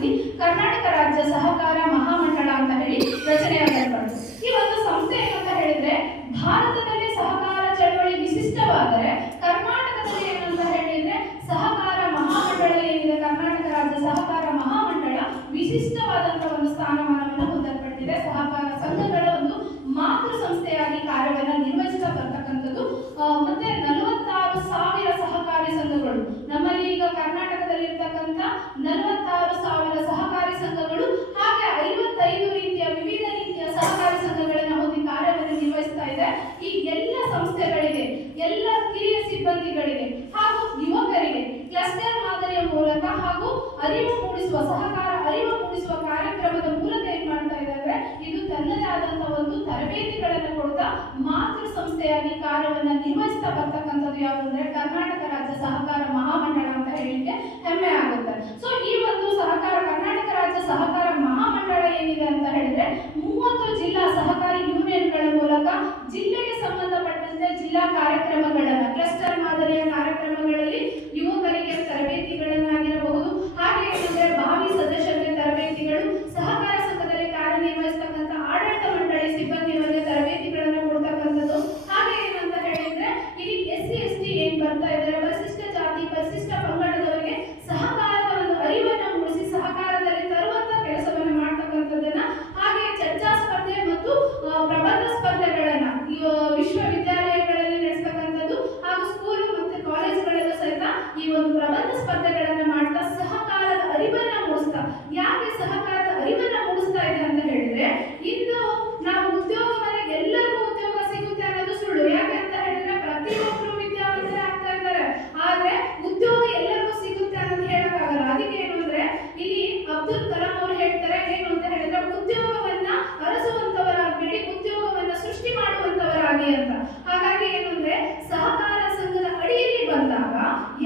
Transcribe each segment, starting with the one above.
ಹೊಂದಿ ಕರ್ನಾಟಕ ರಾಜ್ಯ ಸಹಕಾರ ಮಹಾಮಂಡಳ ಅಂತ ಹೇಳಿ ರಚನೆಯಾಗಲ್ಪಟ್ಟು. ಈ ಒಂದು ಸಂಸ್ಥೆ ಏನಂತ ಹೇಳಿದ್ರೆ ಭಾರತದಲ್ಲಿ ಸಹಕಾರ ಚಳವಳಿ ವಿಶಿಷ್ಟವಾದರೆ ಕರ್ನಾಟಕದಲ್ಲಿ ಏನಂತ ಹೇಳಿದ್ರೆ ಸಹಕಾರ ಮಹಾಮಂಡಳ ಏನಿದೆ, ಕರ್ನಾಟಕ ರಾಜ್ಯ ಸಹಕಾರ ಮಹಾಮಂಡಳ ವಿಶಿಷ್ಟವಾದಂತಹ ಒಂದು ಸ್ಥಾನಮಾನವನ್ನು ಹೊಂದಲ್ಪಟ್ಟಿದೆ. ಸಹಕಾರ ಸಂಘಗಳ ಒಂದು ಮಾತೃ ಸಂಸ್ಥೆಯಾಗಿ ಕಾರ್ಯವನ್ನು ನಿರ್ವಹಿಸ್ತಾ ಬರ್ತಕ್ಕಂಥದ್ದು. ಮತ್ತೆ 46,000 ಸಹಕಾರಿ ಸಂಘಗಳು ನಮ್ಮಲ್ಲಿ ಈಗ ಕರ್ನಾಟಕದಲ್ಲಿ ಇರ್ತಕ್ಕಂಥ 46,000 ಸಹಕಾರಿ ಸಂಘಗಳು, ಹಾಗೆ 55 ರೀತಿಯ ವಿವಿಧ ರೀತಿಯ ಸಹಕಾರಿ ಸಂಘಗಳನ್ನ ಹೊಂದಿ ಕಾರ್ಯವನ್ನು ನಿರ್ವಹಿಸ್ತಾ ಇದೆ. ಈ ಎಲ್ಲ ಸಂಸ್ಥೆಗಳಿಗೆ, ಎಲ್ಲ ಕಿರಿಯ ಸಿಬ್ಬಂದಿಗಳಿಗೆ ಹಾಗೂ ಯುವಕರಿಗೆ ಕ್ಲಸ್ಟರ್ ಮಾದರಿಯ ಮೂಲಕ ಹಾಗೂ ಅರಿವು ಮೂಡಿಸುವ ಸಹಕಾರ ಅರಿವು ಮೂಡಿಸುವ ಕಾರ್ಯಕ್ರಮದ ಮೂಲಕ ಏನ್ ಮಾಡ್ತಾ ಇದೆ ಅಂದ್ರೆ ಇದು ತನ್ನದೇ ಆದಂತಹ ಒಂದು ತರಬೇತಿಗಳನ್ನು ಕೊಡ್ತಾ ಮಾತೃ ಸಂಸ್ಥೆಯಾಗಿ ಕಾರ್ಯವನ್ನ ನಿರ್ವಹಿಸ್ತಾ ಬರ್ತಕ್ಕಂಥದ್ದು ಯಾವುದಂದ್ರೆ ಕರ್ನಾಟಕ ರಾಜ್ಯ ಸಹಕಾರ ಮಹಾಮಂಡಳ ಅಂತ ಹೇಳಲಿಕ್ಕೆ ಹೆಮ್ಮೆ ಆಗುತ್ತೆ. ಸೊ ಈ ಒಂದು ಸಹಕಾರ ಕರ್ನಾಟಕ ರಾಜ್ಯ ಸಹಕಾರ ಮಹಾಮಂಡಳ ಏನಿದೆ ಅಂತ ಹೇಳಿದ್ರೆ 30 ಜಿಲ್ಲಾ ಸಹಕಾರಿ ಯೂನಿಯನ್ಗಳ ಮೂಲಕ ಜಿಲ್ಲೆಗೆ ಸಂಬಂಧಪಟ್ಟಂತೆ ಜಿಲ್ಲಾ ಕಾರ್ಯಕ್ರಮಗಳನ್ನ ಕ್ಲಸ್ಟರ್ ಮಾದರಿಯ ಕಾರ್ಯಕ್ರಮಗಳಲ್ಲಿ ಯುವಕರಿಗೆ ತರಬೇತಿಗಳನ್ನಾಗಿರಬಹುದು, ಹಾಗೆ ಏನಂದ್ರೆ ಭಾವಿ ಸದಸ್ಯರಿಗೆ ತರಬೇತಿಗಳು, ಸಹಕಾರ ಸಂಘದಲ್ಲಿ ಕಾರ್ಯನಿರ್ವಹಿಸತಕ್ಕಂಥ ಆಡಳಿತ ಮಂಡಳಿ ಸಿಬ್ಬಂದಿಯವರಿಗೆ ತರಬೇತಿಗಳನ್ನು ಕೊಡ್ತಕ್ಕಂಥದ್ದು. ಹಾಗೆ ಏನಂತ ಹೇಳಿದ್ರೆ ಇಲ್ಲಿ SC/ST ಏನ್ ಬರ್ತಾ ಇದ್ದಾರೆ, ಪರಿಶಿಷ್ಟ ಜಾತಿ ಪರಿಶಿಷ್ಟ ಪಂಗಡದವರಿಗೆ ಸಹಕಾರದ ಒಂದು ಅರಿವನ್ನು ಮೂಡಿಸಿ ಸಹಕಾರದಲ್ಲಿ ತರುವಂತ ಕೆಲಸವನ್ನು ಮಾಡ್ತಕ್ಕಂಥದ್ದನ್ನ, ಹಾಗೆ ಚರ್ಚಾ ಸ್ಪರ್ಧೆ ಮತ್ತು ಪ್ರಬಂಧ ಸ್ಪರ್ಧೆಗಳನ್ನ ವಿಶ್ವವಿದ್ಯಾಲಯಗಳಲ್ಲಿ ನಡೆಸ್ತಕ್ಕಂಥದ್ದು ಹಾಗೂ ಸ್ಕೂಲು ಮತ್ತು ಕಾಲೇಜುಗಳಲ್ಲೂ ಸಹಿತ ಈ ಒಂದು ಪ್ರಬಂಧ ಸ್ಪರ್ಧೆಗಳನ್ನ ಮಾಡ್ತಾ ಸಹಕಾರದ ಅರಿವನ್ನ ಮೂಡಿಸ್ತಾ. ಯಾಕೆ ಸಹಕಾರದ ಅರಿವನ್ನ ಮೂಡಿಸ್ತಾ ಇದೆ ಅಂತ ಹೇಳಿದ್ರೆ ಇಂದು ನಾವು ಉದ್ಯೋಗವನ್ನ ಎಲ್ಲರಿಗೂ ಉದ್ಯೋಗ ಸಿಗುತ್ತೆ ಅನ್ನೋದು ಸುಳ್ಳು. ಯಾಕೆ ಅಂತ ಹೇಳಿದ್ರೆ ಪ್ರತಿಯೊಬ್ಬರು ವಿದ್ಯಾವಂತರೇ ಆಗ್ತಾ ಇದ್ದಾರೆ, ಆದ್ರೆ ಉದ್ಯೋಗ ಎಲ್ಲರಿಗೂ ಸಿಗುತ್ತೆ ಅನ್ನೋದು ಹೇಳಕ್ಕಾಗಲ್ಲ. ಅದಕ್ಕೆ ಏನು ಅಂದ್ರೆ ಇಲ್ಲಿ ಅಬ್ದುಲ್ ಕಲಾಂ ಅವರು ಹೇಳ್ತಾರೆ ಏನು ಅಂತ ಹೇಳಿದ್ರೆ ಉದ್ಯೋಗವನ್ನ ಅರಸುವಂತವರಾಗಬೇಡಿ, ಉದ್ಯೋಗವನ್ನ ಸೃಷ್ಟಿ ಮಾಡುವಂತವರಾಗಿ ಅಂತ. ಹಾಗಾಗಿ ಏನು ಅಂದ್ರೆ ಸಹಕಾರ ಸಂಘದ ಅಡಿಯಲ್ಲಿ ಬಂದಾಗ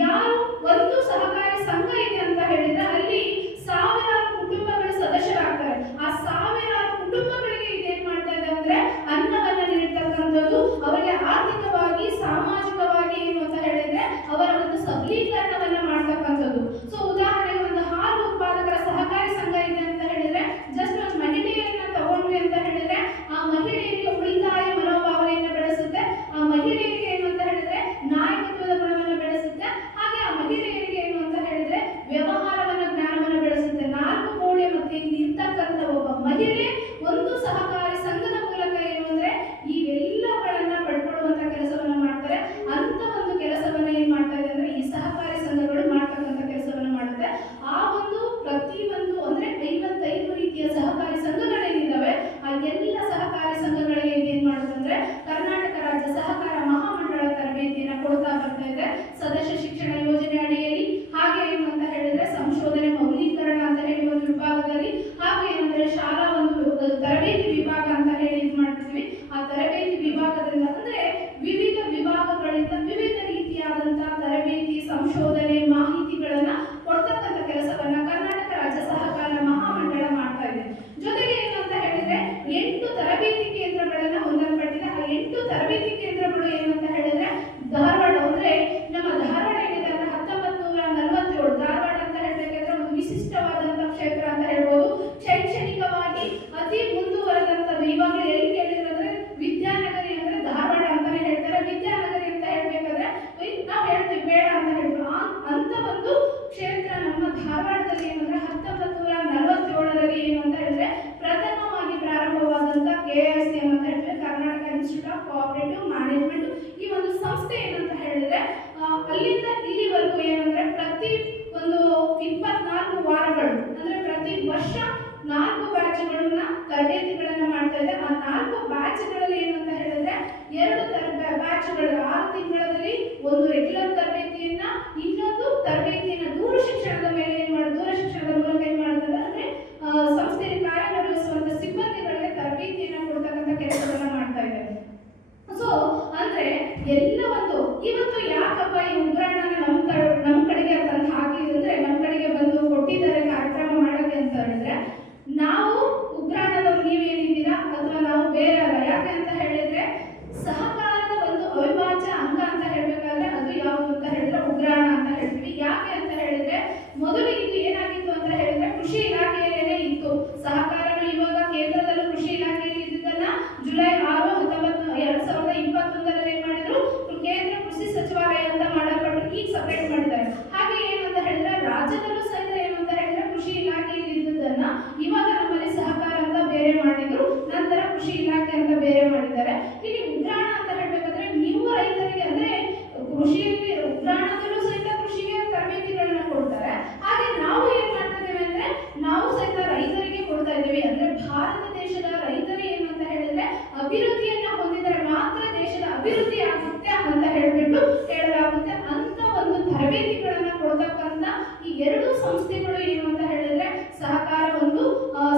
ಯಾರು ಒಂದು ಸಹಕಾರಿ ಸಂಘ ಇದೆ ಅಂತ ಹೇಳಿದ್ರೆ ಅಲ್ಲಿ ಸಾವಿರಾರು ಕುಟುಂಬಗಳ ಸದಸ್ಯರಾಗ್ತಾರೆ. ಆ ಸಾವಿರಾರು ಕುಟುಂಬಗಳಿಗೆ ಇದೇನ್ ಮಾಡ್ತಾ ಇದೆ ಅಂದ್ರೆ ಅನ್ನವನ್ನ ನೀಡ್ತಕ್ಕಂಥದ್ದು, ಅವರಿಗೆ ಆರ್ಥಿಕವಾಗಿ ಸಾಮಾಜಿಕವಾಗಿ ಏನು ಅಂತ ಹೇಳಿದ್ರೆ ಅವರ ಒಂದು ಸಬಲೀಕರಣವನ್ನ ಮಾಡ್ತಕ್ಕಂಥದ್ದು. ಸೊ ಉದಾಹರಣೆಗೆ ಒಂದು ಹಾಲು ಉತ್ಪಾದಕರ ಸಹಕಾರಿ ಸಂಘ ಇದೆ ಅಂತ ಹೇಳಿದ್ರೆ ಜಸ್ಟ್ ಒಂದು ಮಹಿಳೆಯನ್ನ ತಗೊಂಡ್ವಿ ಅಂತ ಹೇಳಿದ್ರೆ ಆ ಮಹಿಳೆಯರಿಗೆ ಉಳಿತಾಯ ಮನೋಭಾವನೆಯನ್ನು ಬೆಳೆಸುತ್ತೆ, ಆ ಮಹಿಳೆಯರಿಗೆ ಏನು ಅಂತ ಹೇಳಿದ್ರೆ ನಾಯಕತ್ವದ ಗುಣವನ್ನು ಬೆಳೆಸುತ್ತೆ, ಹಾಗೆ ಆ ಮಹಿಳೆಯರಿಗೆ ಏನು ಅಂತ ಹೇಳಿದ್ರೆ ವ್ಯವಹಾರವನ್ನ ಜ್ಞಾನವನ್ನು ಬೆಳೆಸುತ್ತೆ. 4 ಗೋಡೆ ಮತ್ತೆ ಇಲ್ಲಿ ಇರ್ತಕ್ಕಂಥ ಒಬ್ಬ ಮಹಿಳೆ ಒಂದು ಸಹಕಾರಿ ಸಂಘದ ಮೂಲಕ ಏನು ಅಂದ್ರೆ ಇವೆಲ್ಲಗಳನ್ನ ಪಡ್ಕೊಳ್ಳುವಂತ ಕೆಲಸವನ್ನ ಮಾಡ್ತಾರೆ. ಅಂತ ಒಂದು ಕೆಲಸವನ್ನ ಏನ್ ಮಾಡ್ತಾ ಇದೆ ಅಂದ್ರೆ ಈ ಸಹಕಾರಿ ಸಂಘಗಳು ಮಾಡ್ತಕ್ಕಂಥ ಕೆಲಸವನ್ನ ಮಾಡುತ್ತೆ. ಆ ಒಂದು ಪ್ರತಿಯೊಂದು ಅಂದ್ರೆ 55 ರೀತಿಯ ಸಹಕಾರಿ ಸಂಘಗಳೇನಿದ್ದಾವೆ ಆ ಎಲ್ಲ ಸಹಕಾರಿ ಸಂಘಗಳಿಗೆ ಏನ್ ಮಾಡುತ್ತಂದ್ರೆ ಕರ್ನಾಟಕ ರಾಜ್ಯ ಸಹಕಾರ ಮಹಾಮಂಡಳ ತರಬೇತಿಯನ್ನ ಕೊಡ್ತಾ ಬರ್ತಾ ಇದೆ ಸದಸ್ಯ ಶಿಕ್ಷಣ ಯೋಜನೆ ಅಡಿಯಲ್ಲಿ. ಹಾಗೆ ಏನು ಅಂತ ಹೇಳಿದ್ರೆ ಸಂಶೋಧನೆ ಮೌಲ್ಯೀಕರಣ ಅಂತ ಹೇಳಿ ಒಂದು ವಿಭಾಗದಲ್ಲಿ, ಹಾಗೆ ಏನಂದ್ರೆ ಶಾಲಾ ಒಂದು ತರಬೇತಿ ವಿಭಾಗ ಅಂತ ಹೇಳಿ ಇದು ಮಾಡ್ತಿದ್ವಿ. ಆ ತರಬೇತಿ ವಿಭಾಗದಿಂದ ಅಂದ್ರೆ ವಿವಿಧ ವಿಭಾಗಗಳಿಂದ ವಿವಿಧ ರೀತಿಯಾದಂತಹ ತರಬೇತಿ ಸಂಶೋಧನೆ ಮಾಹಿತಿಗಳನ್ನ ಕೊಡ್ತಕ್ಕಂಥ ಕೆಲಸವನ್ನ ಸಂಸ್ಥೆಗಳು ಏನು ಅಂತ ಹೇಳಿದ್ರೆ ಸಹಕಾರ ಒಂದು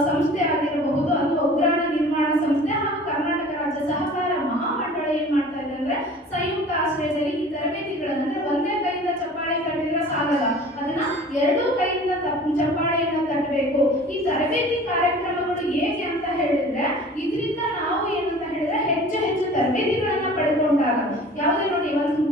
ಸಂಸ್ಥೆ ಆಗಿರಬಹುದು, ಅದು ಉಗ್ರಾಣ ನಿರ್ಮಾಣ ಸಂಸ್ಥೆ ಹಾಗೂ ಕರ್ನಾಟಕ ರಾಜ್ಯ ಸಹಕಾರ ಮಹಾಮಂಡಳ ಏನ್ ಮಾಡ್ತಾ ಇದೆ ಅಂದ್ರೆ ಸಂಯುಕ್ತ ಆಶ್ರಯದಲ್ಲಿ ಈ ತರಬೇತಿಗಳನ್ನ, ಅಂದ್ರೆ ಒಂದೇ ಕೈಯಿಂದ ಚಪ್ಪಾಳೆ ತಟ್ಟಿದ್ರೆ ಸಾಲಲ್ಲ, ಅದನ್ನ ಎರಡೂ ಕೈಯಿಂದ ಚಪ್ಪಾಳೆಯನ್ನ ತಟ್ಟಬೇಕು. ಈ ತರಬೇತಿ ಕಾರ್ಯಕ್ರಮಗಳು ಹೇಗೆ ಅಂತ ಹೇಳಿದ್ರೆ ಇದರಿಂದ ನಾವು ಏನಂತ ಹೇಳಿದ್ರೆ ಹೆಚ್ಚು ಹೆಚ್ಚು ತರಬೇತಿಗಳನ್ನ ಪಡೆದುಕೊಂಡಾಗ, ಯಾವುದೇ ನೋಡಿ ಒಂದು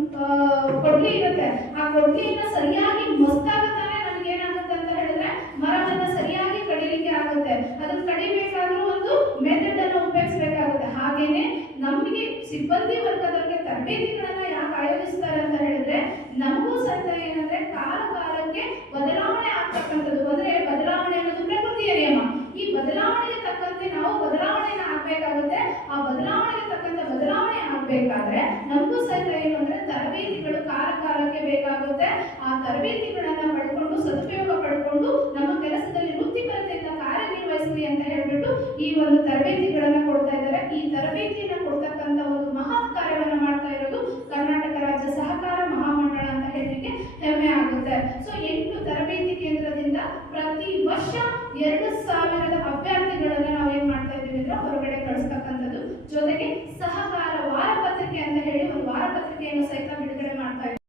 ಕೊಡ್ಲಿ ಇರುತ್ತೆ, ಆ ಕೊಡ್ಲಿಯನ್ನ ಸರಿಯಾಗಿ ಮಸ್ತಾಗುತ್ತಾನೆ ನಮ್ಗೆ ಏನಾಗುತ್ತೆ ಅಂತ ಹೇಳಿದ್ರೆ ಮರವನ್ನ ಸರಿಯಾಗಿ ಕಡಿಲಿಕ್ಕೆ ಆಗುತ್ತೆ. ಅದನ್ನ ಕಡಿಬೇಕಾದ್ರೂ ಒಂದು ಮೆಥಡ್ ಅನ್ನು ಉಪಯೋಗಿಸಬೇಕಾಗುತ್ತೆ. ಹಾಗೇನೆ ನಮಗೆ ಸಿಬ್ಬಂದಿ ವರ್ಗದವರಿಗೆ ತರಬೇತಿಗಳನ್ನ ಯಾಕೆ ಆಯೋಜಿಸ್ತಾರೆ ಅಂತ ಹೇಳಿದ್ರೆ ನಮಗೂ ಸಹಿತ ಏನಂದ್ರೆ ಕಾಲ ಕಾಲಕ್ಕೆ ಬದಲಾವಣೆ ಆಗ್ತಕ್ಕಂಥದ್ದು, ಅಂದ್ರೆ ಬದಲಾವಣೆ ಅನ್ನೋದು ಪ್ರಕೃತಿಯ ನಿಯಮ. ಈ ಬದಲಾವಣೆಗೆ ತಕ್ಕಂತೆ ನಾವು ಬದಲಾವಣೆಯನ್ನ ಆಗ್ಬೇಕಾಗುತ್ತೆ. ಆ ಬದಲಾವಣೆಗೆ ತಕ್ಕಂತೆ ಬದಲಾವಣೆ ಆಗ್ಬೇಕಾದ್ರೆ ನಮಗೂ ಸಹಿತ ಏನು ಅಂದ್ರೆ ತರಬೇತಿಗಳು ಕಾಲ ಕಾಲಕ್ಕೆ ಬೇಕಾಗುತ್ತೆ. ಆ ತರಬೇತಿಗಳನ್ನ ಪಡ್ಕೊಂಡು ಸದುಪಯೋಗ ಪಡ್ಕೊಂಡು ನಮ್ಮ ಕೆಲಸದಲ್ಲಿ ವೃತ್ತಿಪರತೆಯಿಂದ ಕಾರ್ಯನಿರ್ವಹಿಸಲಿ ಅಂತ ಹೇಳ್ಬಿಟ್ಟು ಈ ಒಂದು ತರಬೇತಿಗಳನ್ನ ಕೊಡ್ತಾ ಇದ್ದಾರೆ. ಈ ತರಬೇತಿಯನ್ನ ಕೊಡ್ತಕ್ಕಂಥ ಒಂದು ಮಹತ್ ಕಾರ್ಯವನ್ನ ಮಾಡ್ತಾ ಇರೋದು ಕರ್ನಾಟಕ ರಾಜ್ಯ ಸಹಕಾರ ಮಹಾಮಂಡಳ ಅಂತ ಹೇಳಲಿಕ್ಕೆ ಹೆಮ್ಮೆ ಆಗುತ್ತೆ. ಸೊ 8 ತರಬೇತಿ ಕೇಂದ್ರದಿಂದ ಪ್ರತಿ ವರ್ಷ 2000 ಅಭ್ಯರ್ಥಿಗಳನ್ನ ನಾವು ಏನ್ ಮಾಡ್ತಾ ಇದ್ದೀವಿ ಅಂದ್ರೆ ಹೊರಗಡೆ ಕಳಿಸ್ತಕ್ಕಂಥದ್ದು. ಜೊತೆಗೆ ಸಹಕಾರ ವಾರಪತ್ರಿಕೆ ಅಂತ ಹೇಳಿ ಒಂದು ವಾರಪತ್ರಿಕೆಯನ್ನು ಸಹಿತ ಬಿಡುಗಡೆ ಮಾಡ್ತಾ ಇದ್ದೀವಿ.